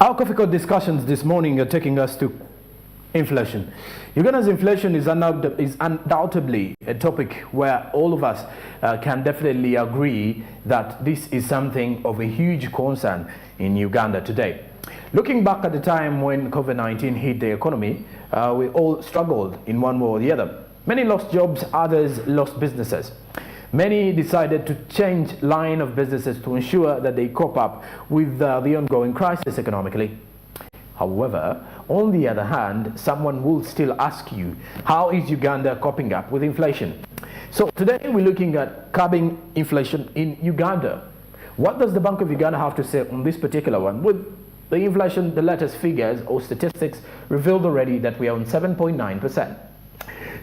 Our coffee cup discussions this morning are taking us to inflation. Uganda's inflation is undoubtedly a topic where all of us can definitely agree that this is something of a huge concern in Uganda today. Looking back at the time when COVID-19 hit the economy, we all struggled in one way or the other. Many lost jobs, others lost businesses. Many decided to change line of businesses to ensure that they cope up with the ongoing crisis economically. However, on the other hand, someone will still ask you, how is Uganda coping up with inflation? So today we're looking at curbing inflation in Uganda. What does the Bank of Uganda have to say on this particular one? With the inflation, the latest figures or statistics revealed already that we are on 7.9%.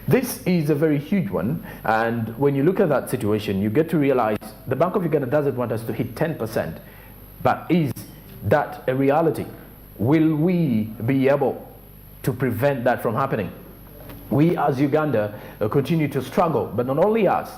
This is a very huge one, and when you look at that situation, you get to realize the Bank of Uganda doesn't want us to hit 10%, but is that a reality? Will we be able to prevent that from happening? We as Uganda continue to struggle, but not only us,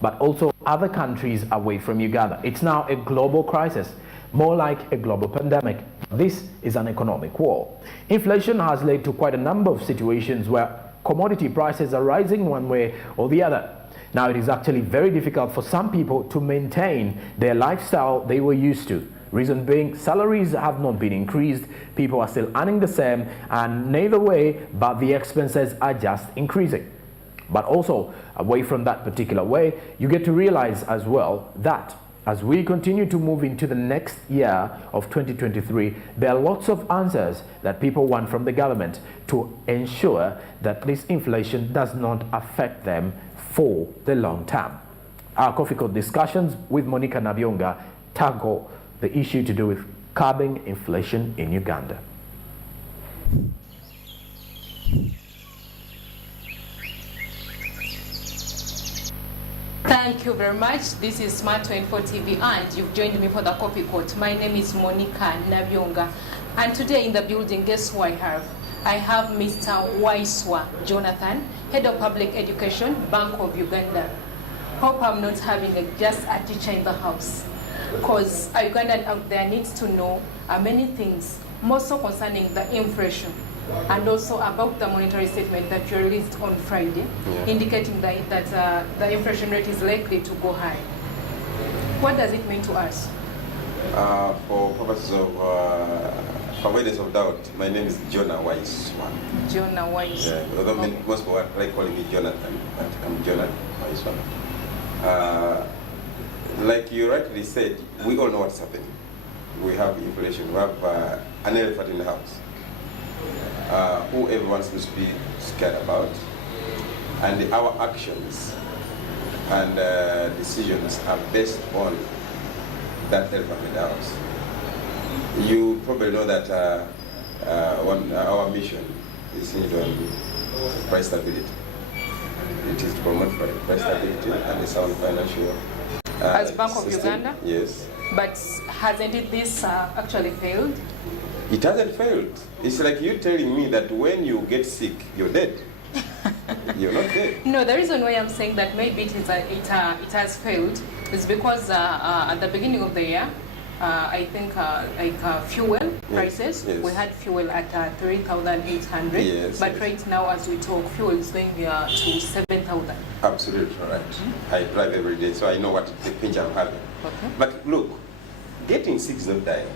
but also other countries away from Uganda. It's now a global crisis, more like a global pandemic. This is an economic war. Inflation has led to quite a number of situations where commodity prices are rising one way or the other. Now it is actually very difficult for some people to maintain their lifestyle they were used to. Reason being, salaries have not been increased, people are still earning the same, and neither way, but the expenses are just increasing. But also, away from that particular way, you get to realize as well that as we continue to move into the next year of 2023, there are lots of answers that people want from the government to ensure that this inflation does not affect them for the long term. Our coffee cup discussions with Monica Nabyonga tackle the issue to do with curbing inflation in Uganda. Thank you very much. This is Smart 24 TV and you've joined me for the Coffee Court. My name is Monica Nabyonga, and today in the building, guess who I have? I have Mr. Waiswa Jonathan, Head of Public Education, Bank of Uganda. Hope I'm not having just a teacher in the house, because a Ugandan out there needs to know many things, more so concerning the inflation, and also about the monetary statement that you released on Friday, indicating that the inflation rate is likely to go high. What does it mean to us? For purposes of avoidance of doubt, my name is Jonah Wise. Jonah Wise. Yeah, although most people like calling me Jonathan, but I'm Jonah Wise. Like you rightly said, we all know what's happening. We have inflation, we have an elephant in the house. Who everyone seems to be scared about, and our actions and decisions are based on that elephant in the house. You probably know that our mission is centered on price stability. It is to promote price stability and a sound financial as Bank of system. Uganda? Yes. But hasn't this actually failed? It hasn't failed. It's like you telling me that when you get sick, you're dead. You're not dead. No, the reason why I'm saying that maybe it has failed is because at the beginning of the year, I think fuel prices, we had fuel at 3,800, yes, but right now as we talk, fuel is going to 7,000. Absolutely right. I drive every day, so I know what the pinch I'm having. Okay. But look, getting sick is not dying.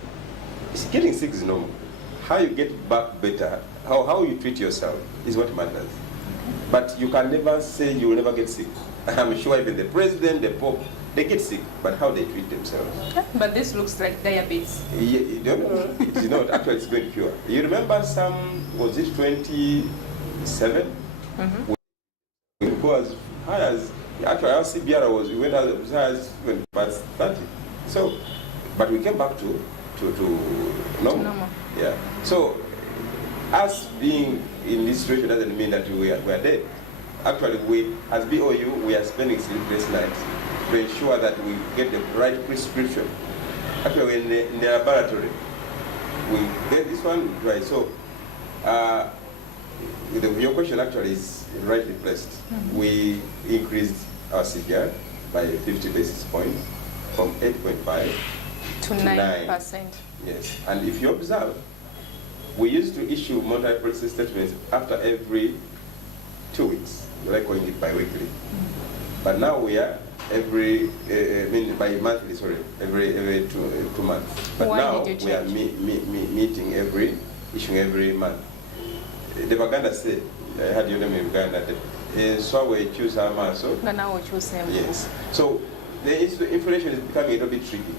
Getting sick is normal. How you get back better, how you treat yourself is what matters. But you can never say you will never get sick. I'm sure even the president, the pope, they get sick, but how they treat themselves. Okay. But this looks like diabetes. Yeah, no, it's not. Actually, it's going pure. You remember was it 27? Mm-hmm. It was high as, actually our CBR we went as high as 30. So, but we came back to normal. Yeah. So, us being in this situation doesn't mean that we are dead. Actually, we, as BOU, we are spending sleepless nights to ensure that we get the right prescription. Actually, in the laboratory, we get this one right. So, your question actually is rightly placed. Mm-hmm. We increased our CPR by 50 basis points from 8.5 to 9%. Yes, and if you observe, we used to issue monetary policy statements after every 2 weeks. We like calling it bi-weekly. But now we are bi-monthly, sorry, every 2 months. But Why now did you we are meeting issuing every month. The Baganda said, I had your name in Uganda, so we choose our month. So now we choose him. yes. So the inflation is becoming a little bit tricky.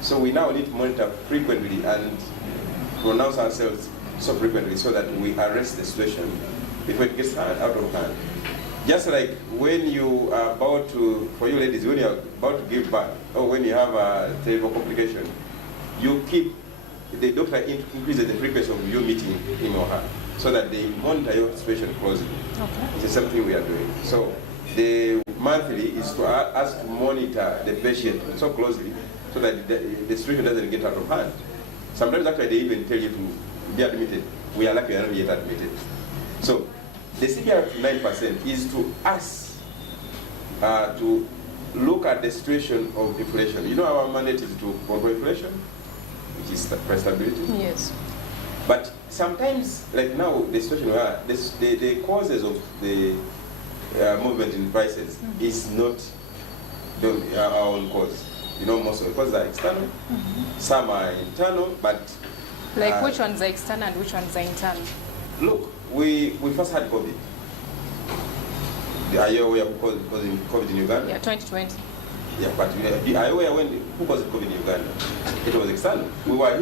So we now need to monitor frequently and pronounce ourselves so frequently so that we arrest the situation before it gets out of hand. Just like when you are about to, for you ladies, when you are about to give birth or when you have a terrible complication, you keep, the doctor increases the frequency of you meeting him or her so that they monitor your situation closely. Okay. It's something we are doing. So the monthly is to us to monitor the patient so closely so that the situation doesn't get out of hand. Sometimes actually they even tell you to be admitted. We are lucky we are not yet admitted. So the CPR of 9% is to us to look at the situation of inflation. You know our mandate is to control inflation, which is price stability. Yes. But sometimes, like now, the situation where the causes of the movement in prices is not our own cause. You know, most of the causes are external, some are internal, but... Like which ones are external and which ones are internal? Look, we first had COVID. Are you aware who caused COVID in Uganda? Yeah, 2020. Yeah, but are you aware who caused COVID in Uganda? It was external. We were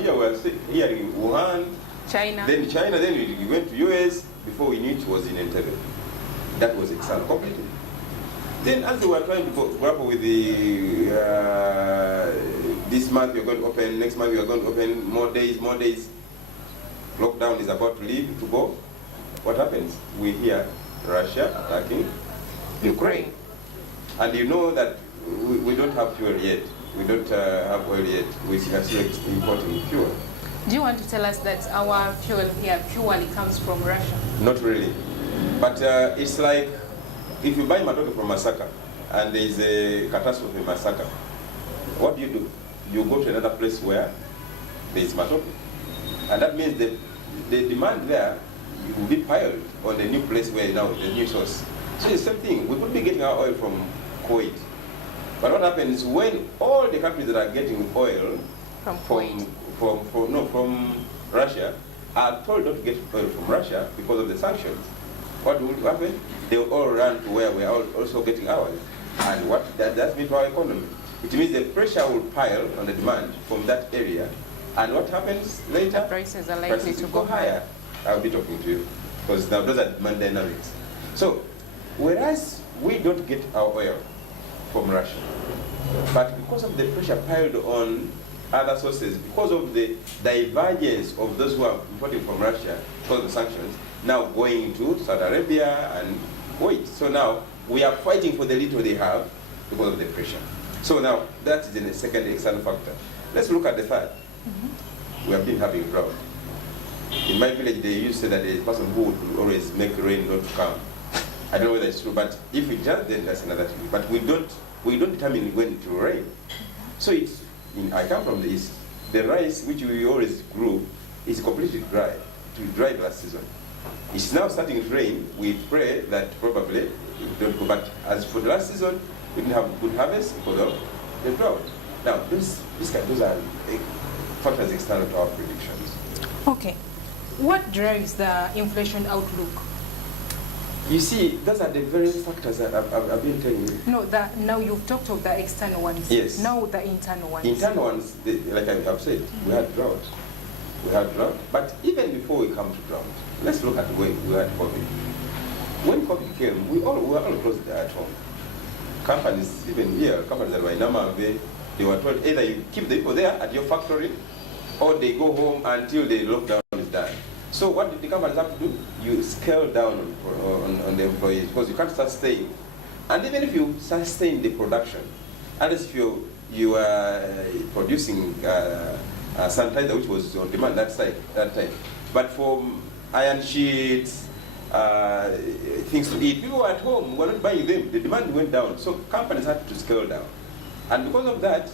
here in Wuhan, China. then China, then we went to US, before we knew it was in Entebbe. That was external completely. Then as we were trying to grapple with the, this month we are going to open, next month we are going to open, more days, lockdown is about to go. What happens? We hear Russia attacking Ukraine. And you know that we don't have fuel yet. We don't have oil yet. We are still importing fuel. Do you want to tell us that our fuel here purely comes from Russia? Not really. But it's like if you buy matoke from Masaka and there is a catastrophe in Masaka, what do? You go to another place where there is matoke. And that means that the demand there will be piled on the new place where now the new source. So it's the same thing. We could be getting our oil from Kuwait. But what happens when all the countries that are getting oil from Russia are told not to get oil from Russia because of the sanctions? What will happen? They will all run to where we are also getting ours. And what that means to our economy? It means the pressure will pile on the demand from that area. And what happens later? The prices are likely to go higher. I'll be talking to you because now those are demand dynamics. So, whereas we don't get our oil from Russia, but because of the pressure piled on other sources, because of the divergence of those who are importing from Russia, because of the sanctions, now going to Saudi Arabia and Kuwait. So now we are fighting for the little they have because of the pressure. So now that is the second external factor. Let's look at the third. We have been having drought. In my village, they used to say that there is a person who would always make rain not to come. I don't know whether it's true, but if it does, then that's another thing. But we don't determine when it will rain. So I come from the east. The rice which we always grew is completely dry. It was dry last season. It's now starting to rain. We pray that probably it don't go. But as for the last season, we didn't have good harvest because of the drought. Now, those are factors external to our predictions. Okay. What drives the inflation outlook? You see, those are the very factors that I've been telling you. No, now you've talked of the external ones. Yes. Now the internal ones. Internal ones, like I've said, we had drought. But even before we come to drought, let's look at when we had COVID. When COVID came, we were all closed at home. Companies, even here, companies that were in Namangwe, they were told either you keep the people there at your factory or they go home until the lockdown is done. So what did the companies have to do? You scale down on the employees because you can't sustain. And even if you sustain the production, unless if you are producing sanitizer, which was on demand that time. But for iron sheets, things to eat, people were at home, were not buying them. The demand went down. So companies had to scale down. And because of that,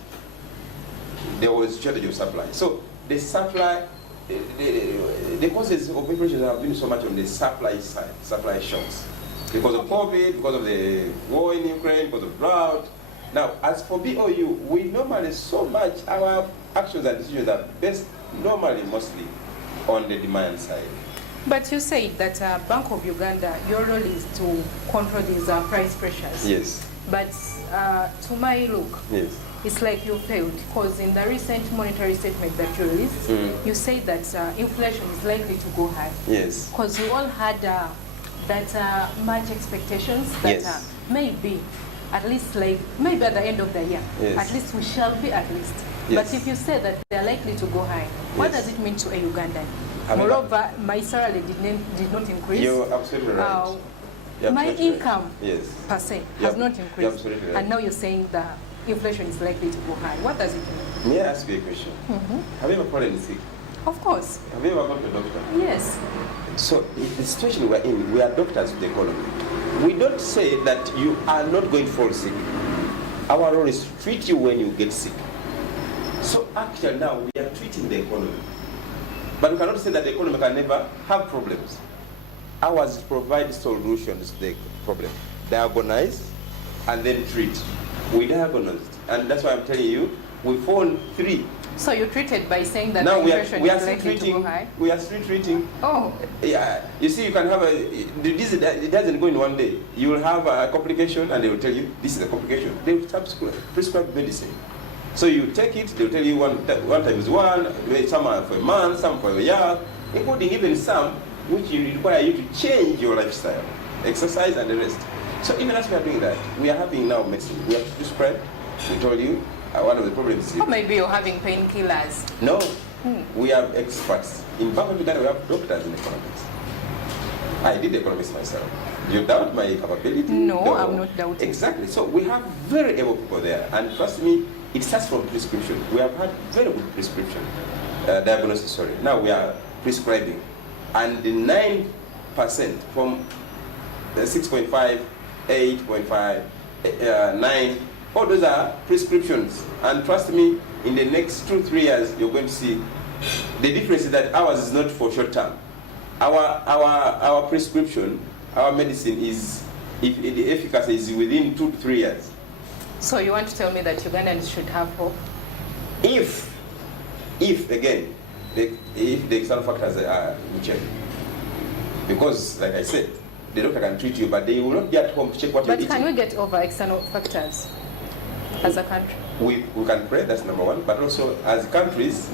there was shortage of supply. So the supply, the causes of inflation have been so much on the supply side, supply shocks. Because of COVID, because of the war in Ukraine, because of drought. Now, as for BOU, we normally so much, our actions and decisions are based normally mostly on the demand side. But you said that Bank of Uganda, your role is to control these price pressures. Yes. But to my look, Yes. it's like you failed, because in the recent monetary statement that you released, you said that inflation is likely to go high. Yes. Because we all had that much expectations that Yes. maybe, at least like, maybe at the end of the year, Yes. at least we shall be at least. Yes. But if you say that they're likely to go high, what Yes. does it mean to a Ugandan? I mean, Moreover, my salary did not increase. You're absolutely right. You're My absolutely right. income Yes. per se You're- has not you're increased. absolutely right. And now you're saying that inflation is likely to go high. What does it mean? May I ask you a question? Have you ever fallen sick? Of course, Have you ever gone to a doctor? yes. So in the situation we're in, we are doctors of the economy. We don't say that you are not going to fall sick. Our role is to treat you when you get sick. So actually now we are treating the economy. But we cannot say that the economy can never have problems. Ours is provide solutions to the problem. Diagnose and then treat. We diagnosed. And that's why I'm telling you, we found 3. So you treated by saying that Now the we inflation are is still likely to go treating. high? We are still treating. Oh, Yeah, you see, you can have it doesn't go in one day. You will have a complication and they will tell you, this is a complication. They will prescribe medicine. So you take it, they will tell you one times one, some are for a month, some for a year, including even some which require you to change your lifestyle, exercise and the rest. So even as we are doing that, we are having now medicine. We have prescribed, we told you, one of the problems is... or maybe you're having painkillers. No, we have experts. In Bank of Uganda, we have doctors in economics. I did economics myself. You doubt my capability? No, I'm not doubting. Exactly. So we have very able people there. And trust me, it starts from prescription. We have had very good prescription, diagnosis, sorry. Now we are prescribing. And the 9% from 6.5, 8.5, 9, all those are prescriptions. And trust me, in the next 2-3 years, you're going to see the difference is that ours is not for short term. Our prescription, our medicine is, if the efficacy is within 2 to 3 years. So you want to tell me that Ugandans should have hope? If again, if the external factors are in check. Because, like I said, the doctor can treat you, but they will not be at home to check what you're eating. But can we get over external factors as a country? We can pray, that's number one, but also as countries,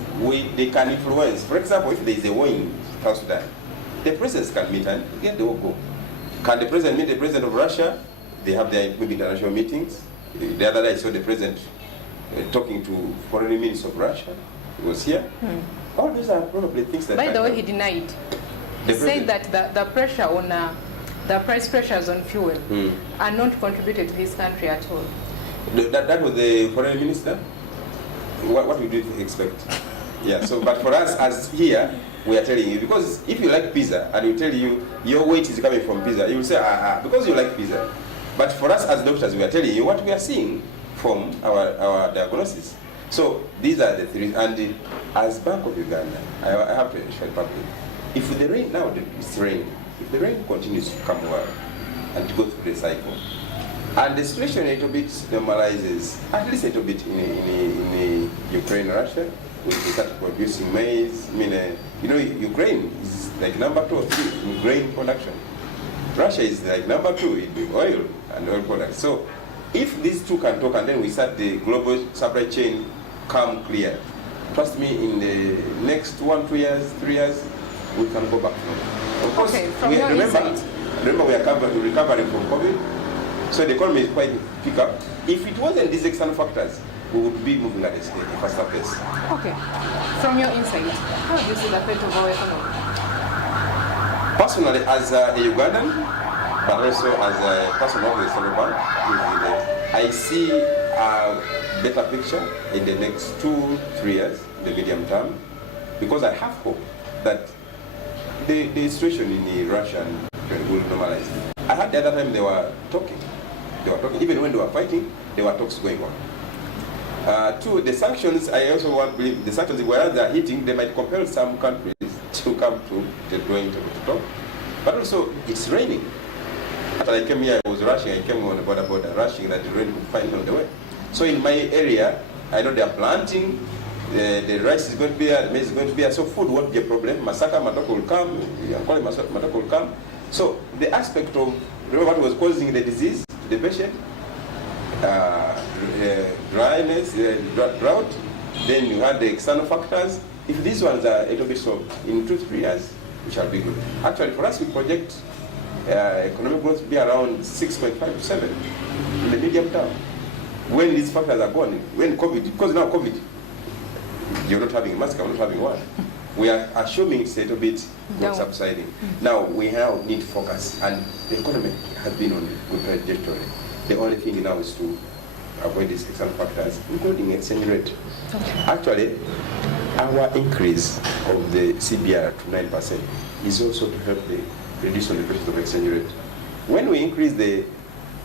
they can influence. For example, if there is a war in South Sudan, the presidents can meet and get the war go. Can the president meet the president of Russia? They have their maybe international meetings. The other day I saw the president talking to foreign minister of Russia. He was here. All those are probably things that... By the way, he denied. He said that the pressure on the price pressures on fuel are not contributed to his country at all. That was the foreign minister? What would you expect? Yeah, so, but for us as here, we are telling you, because if you like pizza and we tell you your weight is coming from pizza, you will say, because you like pizza. But for us as doctors, we are telling you what we are seeing from our diagnosis. So these are the 3, and as Bank of Uganda, I have to assure the public, if the rain, now it's raining, if the rain continues to come well and to go through the cycle, and the situation a little bit normalizes, at least a little bit in Ukraine, Russia, we start producing maize. I mean, Ukraine is like number 2 or 3 in grain production. Russia is like number 2 in oil and oil products. So if these two can talk and then we start the global supply chain come clear, trust me, in the next 1-2 years, 3 years, we can go back to normal. Of course, remember we are recovering from COVID. So the economy is quite pick up. If it wasn't these external factors, we would be moving at a faster pace. Okay. From your insight, how do you see the fate of our economy? Personally, as a Ugandan, but also as a person of the Central Bank, I see a better picture in the next 2-3 years, the medium term, because I have hope that the situation in Russia will normalize. I heard the other time they were talking, even when they were fighting, there were talks going on. Two, the sanctions, I also want to believe the sanctions, whereas they are hitting, they might compel some countries to come to the drawing table to talk. But also, it's raining. After I came here, I was rushing. I came on the border, rushing that the rain would find on the way. So in my area, I know they are planting. The rice is going to be there, the maize is going to be there. So food won't be a problem. Masaka, Matoko will come. Matoko will come. So the aspect of, remember what was causing the disease to the patient? Dryness, drought. Then you had the external factors. If these ones are a little bit solved, in 2-3 years, we shall be good. Actually, for us, we project economic growth to be around 6.5 to 7 in the medium term. When these factors are gone, when COVID, because now COVID, you're not having a mask, I'm not having one. We are assuming it's a little bit subsiding. Now we now need focus, and the economy has been on a good trajectory. The only thing now is to avoid these external factors, including exchange rate. Okay. Actually, our increase of the CBR to 9% is also to help the reduce on the pressure of exchange rate. When we increase the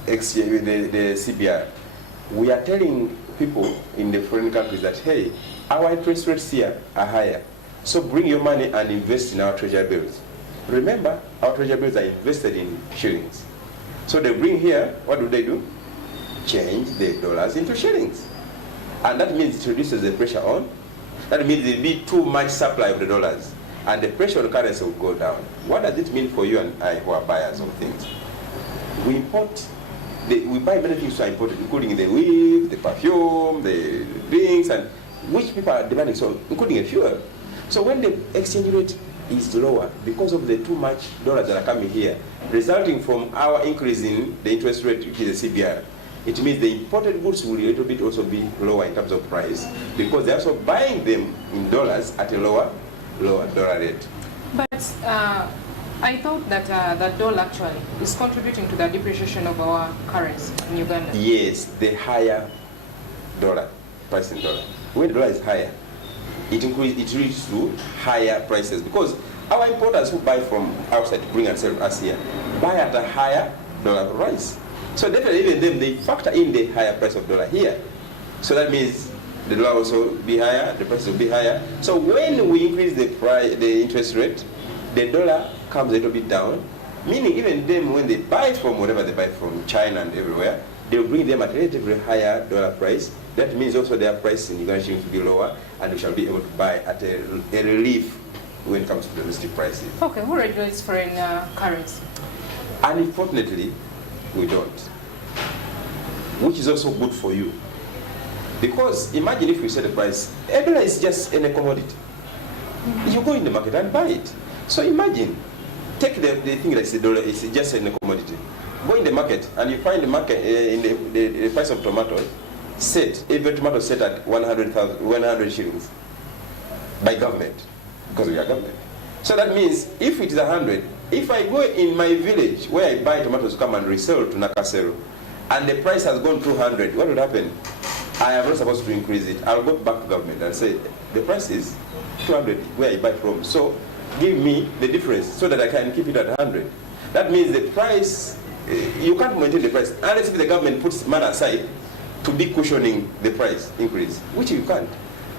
CBR, we are telling people in the foreign countries that, hey, our interest rates here are higher, so bring your money and invest in our treasury bills. Remember, our treasury bills are invested in shillings. So they bring here, what do? Change the dollars into shillings. And that means it reduces the pressure on. That means there will be too much supply of the dollars, and the pressure on currency will go down. What does it mean for you and I who are buyers of things? We import, we buy many things that are imported, including the weave, the perfume, the drinks, and which people are demanding, so including a fuel. So when the exchange rate is lower because of the too much dollars that are coming here, resulting from our increase in the interest rate, which is the CBR, it means the imported goods will a little bit also be lower in terms of price, because they're also buying them in dollars at a lower dollar rate. But I thought that the dollar actually is contributing to the depreciation of our currency in Uganda. Yes, the higher dollar, price in dollar. When the dollar is higher, it leads to higher prices, because our importers who buy from outside to bring and sell us here buy at a higher dollar price. So definitely even them, they factor in the higher price of dollar here. So that means the dollar also be higher, the prices will be higher. So when we increase the interest rate, the dollar comes a little bit down, meaning even them, when they buy from whatever they buy from China and everywhere, they will bring them at a relatively higher dollar price. That means also their price in Uganda will be lower, and we shall be able to buy at a relief when it comes to domestic prices. Okay, who regulates foreign currency? Unfortunately, we don't, which is also good for you. Because imagine if we set a price, a dollar is just a commodity. You go in the market and buy it. So imagine, take the thing that's a dollar, is just a commodity. Go in the market and you find the market in the price of tomatoes set, every tomato set at 100 shillings by government, because we are government. So that means if it is 100, if I go in my village where I buy tomatoes to come and resell to Nakasero, and the price has gone 200, what would happen? I am not supposed to increase it. I'll go back to government and say, the price is 200 where I buy from, so give me the difference so that I can keep it at 100. That means the price, you can't maintain the price unless if the government puts money aside to be cushioning the price increase, which you can't.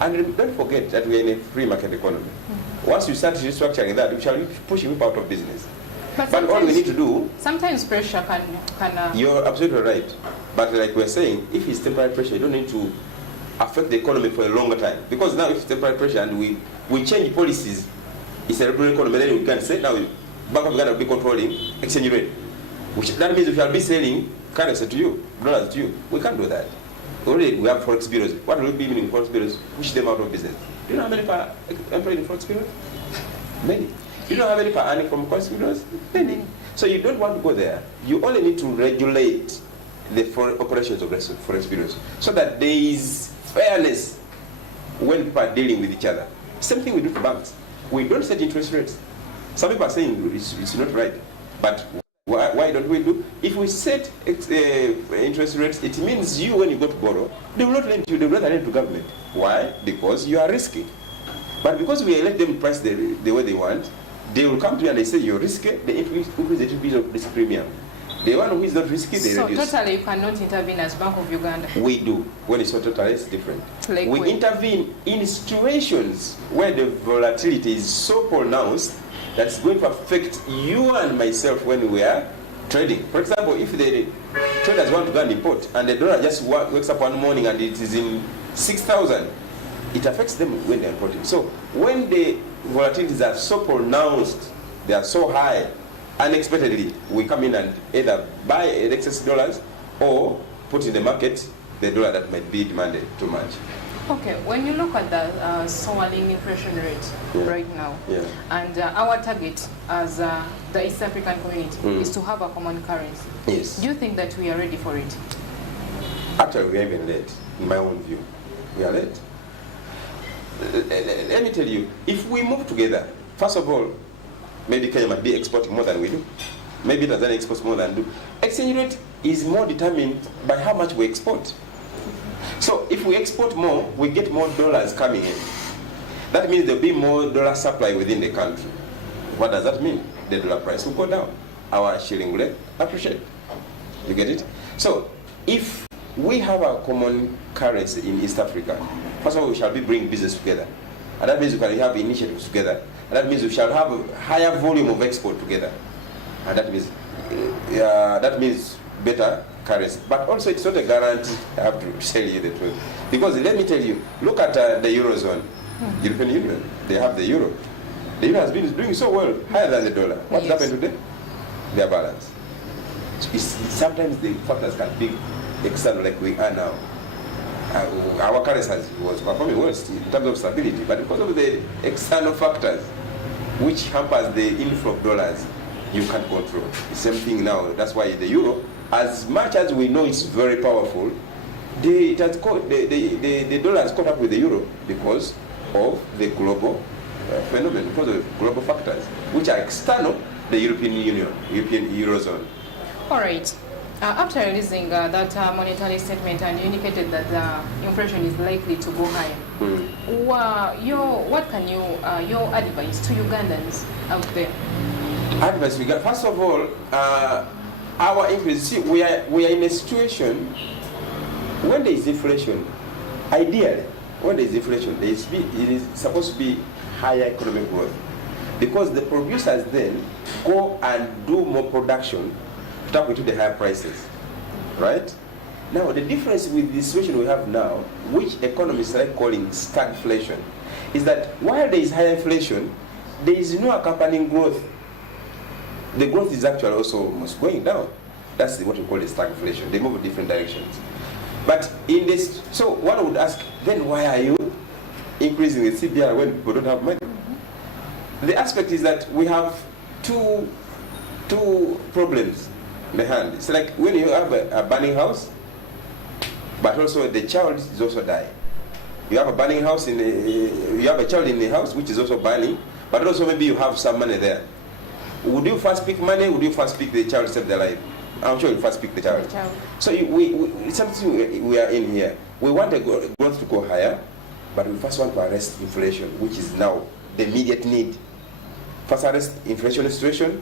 And don't forget that we are in a free market economy. Once you start restructuring that, we shall be pushing people out of business. But all we need to do... Sometimes pressure can You're absolutely right. But like we're saying, if it's temporary pressure, you don't need to affect the economy for a longer time. Because now if it's temporary pressure and we change policies, it's a regular economy, then we can say now Bank of Uganda will be controlling exchange rate. That means we shall be selling currency to you, dollars to you. We can't do that. Already we have forex bureaus. What will be meaning forex bureaus? Push them out of business. Do you know how many people are employed in forex bureaus? Many. Do you know how many people are earning from forex bureaus? Many. So you don't want to go there. You only need to regulate the operations of forex bureaus so that there is fairness when people are dealing with each other. Same thing we do to banks. We don't set interest rates. Some people are saying it's not right, but why don't we do? If we set interest rates, it means you, when you go to borrow, they will not lend to you, they will not lend to government. Why? Because you are risky. But because we let them price the way they want, they will come to you and they say you're risky, they increase the interest of risk premium. The one who is not risky, they so reduce. So totally you cannot intervene as Bank of Uganda? We do. When it's so totally, it's different. Like we intervene in situations where the volatility is so pronounced that it's going to affect you and myself when we are trading. For example, if the traders want to go and import and the dollar just wakes up one morning and it is in 6,000, it affects them when they're importing. So when the volatilities are so pronounced, they are so high, unexpectedly, we come in and either buy excess dollars or put in the market the dollar that might be demanded too much. Okay, when you look at the soaring inflation rate right now, and our target as the East African community is to have a common currency. Yes. Do you think that we are ready for it? Actually, we are even late, in my own view. We are late. Let me tell you, if we move together, first of all, maybe Kenya might be exporting more than we do. Maybe Tanzania exports more than we do. Exchange rate is more determined by how much we export. So if we export more, we get more dollars coming in. That means there'll be more dollar supply within the country. What does that mean? The dollar price will go down. Our shilling will appreciate. You get it? So if we have a common currency in East Africa, first of all, we shall be bringing business together. And that means we can have initiatives together. And that means we shall have a higher volume of export together. And that means better currency. But also it's not a guarantee, I have to tell you the truth. Because let me tell you, look at the Eurozone, European Union, they have the euro. The euro has been doing so well, higher than the dollar. What's happened to them? They are balanced. Sometimes the factors can be external like we are now. Our currency was performing well in terms of stability, but because of the external factors which hampers the inflow of dollars, you can't control. The same thing now. That's why the euro, as much as we know it's very powerful, the dollar has caught up with the euro because of the global phenomenon, because of global factors, which are external, the European Union, European Eurozone. All right. After releasing that monetary statement and you indicated that the inflation is likely to go higher, what can your advice to Ugandans out there? Advice we got. First of all, our increase. See, we are in a situation when there is inflation. Ideally, when there is inflation, it is supposed to be higher economic growth, because the producers then go and do more production to tap into the higher prices, right? Now, the difference with the situation we have now, which economists are calling stagflation, is that while there is higher inflation, there is no accompanying growth. The growth is actually also almost going down. That's what we call the stagflation. They move in different directions. But in this, so one would ask, then why are you increasing the CBR when people don't have money? The aspect is that we have two problems in the hand. It's like when you have a burning house, but also the child is also dying. You have a burning house you have a child in the house which is also burning, but also maybe you have some money there. Would you first pick money? Would you first pick the child to save their life? I'm sure you first pick the child. So it's something we are in here. We want the growth to go higher, but we first want to arrest inflation, which is now the immediate need. First arrest inflation situation,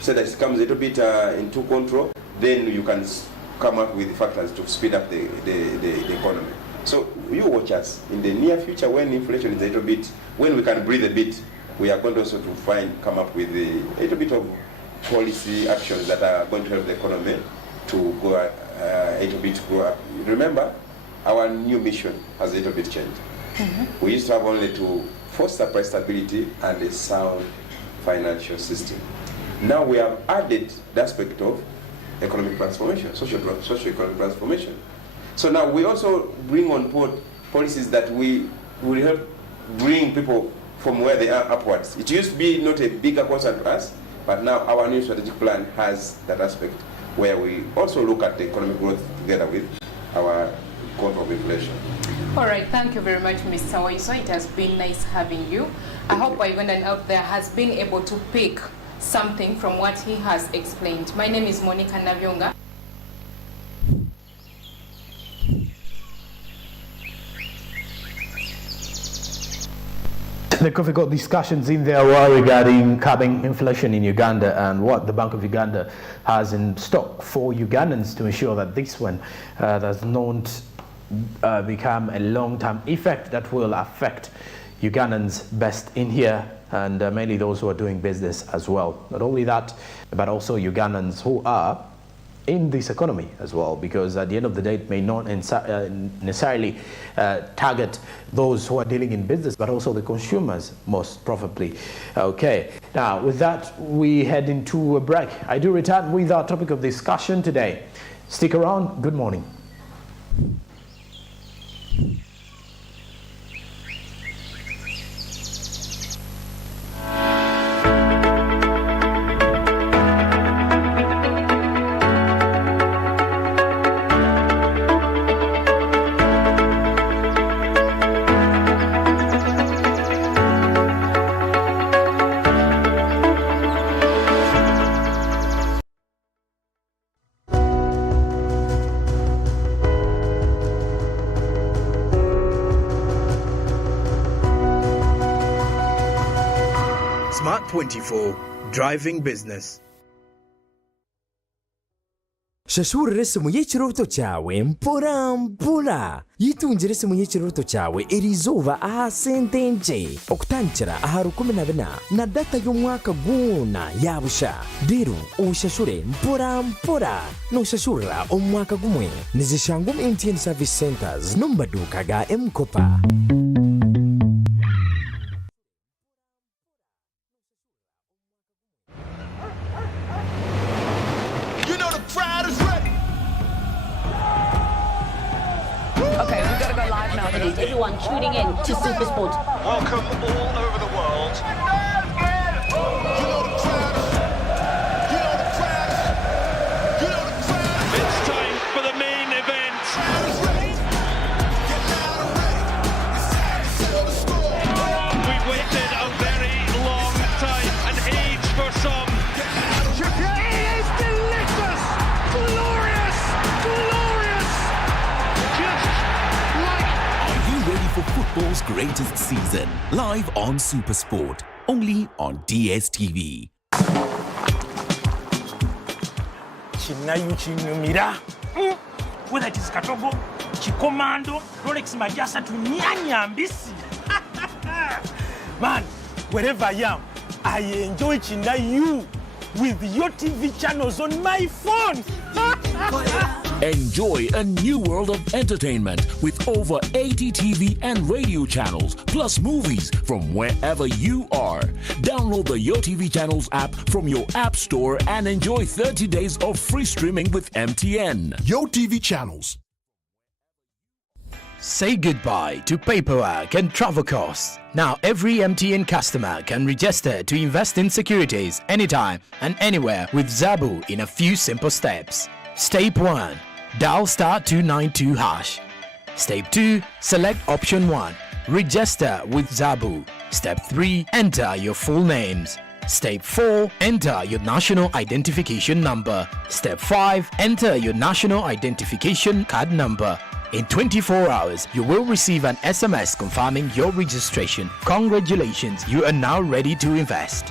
so that it comes a little bit into control, then you can come up with the factors to speed up the economy. So you watch us in the near future when inflation is a little bit, when we can breathe a bit, we are going also to come up with a little bit of policy actions that are going to help the economy to go a little bit grow up. Remember, our new mission has a little bit changed. We used to have only to foster price stability and a sound financial system. Now we have added the aspect of economic transformation, socio-economic transformation. So now we also bring on board policies that will help bring people from where they are upwards. It used to be not a bigger concern to us, but now our new strategic plan has that aspect where we also look at the economic growth together with our control of inflation. All right, thank you very much, Mr. Waiswa. It has been nice having you. I hope Ugandan out there has been able to pick something from what he has explained. My name is Monica Navyonga. The coffee got discussions in there were regarding curbing inflation in Uganda and what the Bank of Uganda has in stock for Ugandans to ensure that this one does not become a long-term effect that will affect Ugandans best in here, and mainly those who are doing business as well. Not only that, but also Ugandans who are in this economy as well, because at the end of the day it may not necessarily target those who are dealing in business, but also the consumers most probably. Okay, now with that we head into a break. I do return with our topic of discussion today. Stick around. Good morning. Smart 24, driving business. Shashurire simu y'ekiroto kyawe mpora mpora yitungire simu y'ekiroto kyawe erizoba aha sente nje okutandikira aha 14 na data y'omwaka gwona yabusha rero ushashure mpora mpora noshashurira omwaka gumwe nizishangwa MTN Service Centers no maduka ga M-Kopa. Everyone tuning in to Supersport. Welcome all over the world. It's time for the main event. We've waited a very long time, an age for some. It is delicious, glorious, glorious. Just like ready for football's greatest season, live on Supersport, only on DSTV. Chinayuchinumira. Whether it is Katogo, Chikomando, Rolex Majasa to Nyanyambisi. Man, wherever I am, I enjoy Chinayu with your TV channels on my phone. Enjoy a new world of entertainment with over 80 TV and radio channels, plus movies from wherever you are. Download the YoTV Channels app from your app store and enjoy 30 days of free streaming with MTN. YoTV Channels. Say goodbye to paperwork and travel costs. Now every MTN customer can register to invest in securities anytime and anywhere with Zabu in a few simple steps. Step 1. Dial *292 hash. Step 2. Select option 1. Register with Zabu. Step 3. Enter your full names. Step 4. Enter your national identification number. Step 5. Enter your national identification card number. In 24 hours, you will receive an SMS confirming your registration. Congratulations, you are now ready to invest.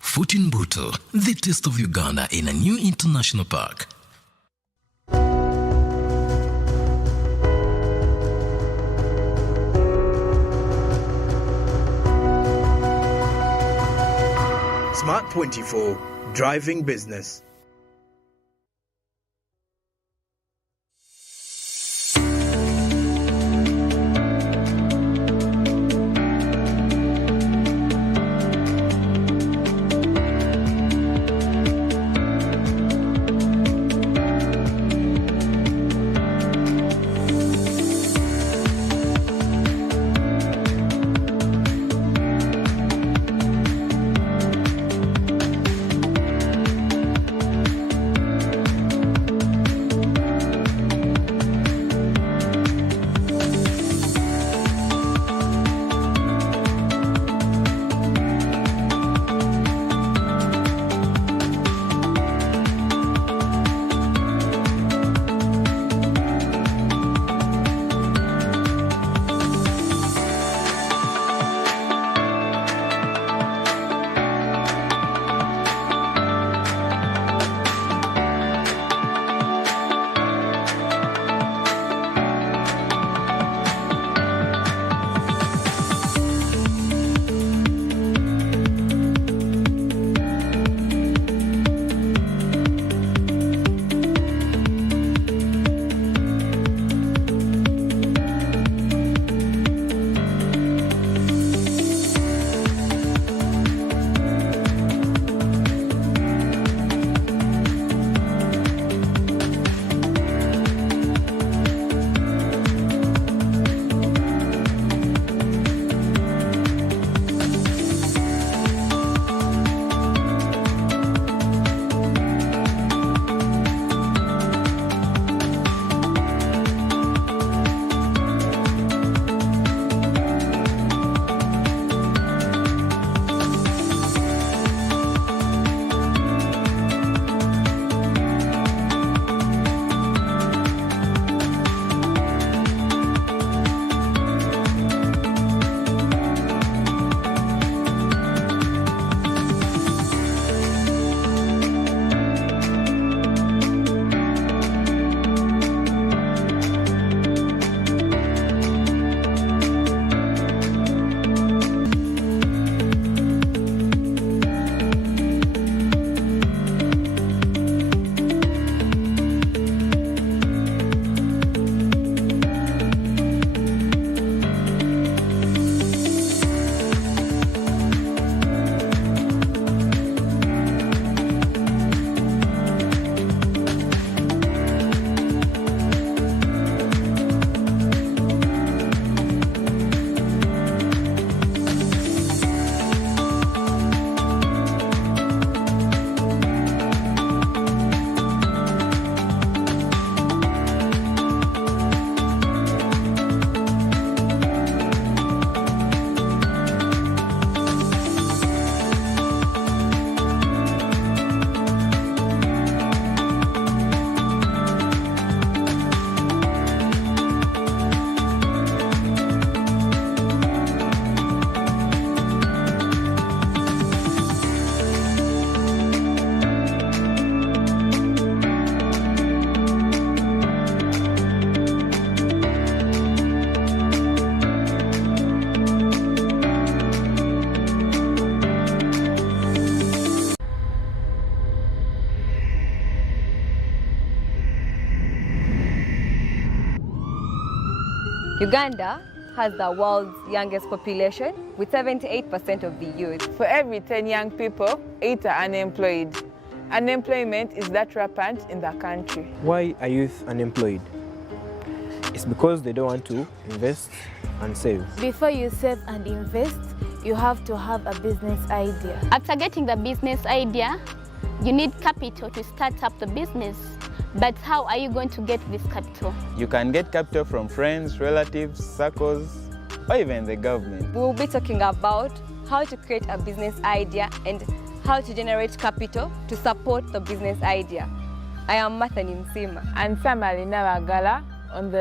Futinbuto, the taste of Uganda in a new international park. Smart 24, driving business. Uganda has the world's youngest population with 78% of the youth. For every 10 young people, 8 are unemployed. Unemployment is that rampant in the country. Why are youth unemployed? It's because they don't want to invest and save. Before you save and invest, you have to have a business idea. After getting the business idea, you need capital to start up the business. But how are you going to get this capital? You can get capital from friends, relatives, circles, or even the government. We will be talking about how to create a business idea and how to generate capital to support the business idea. I am Martha Nimsima. And Samali Nawagala on the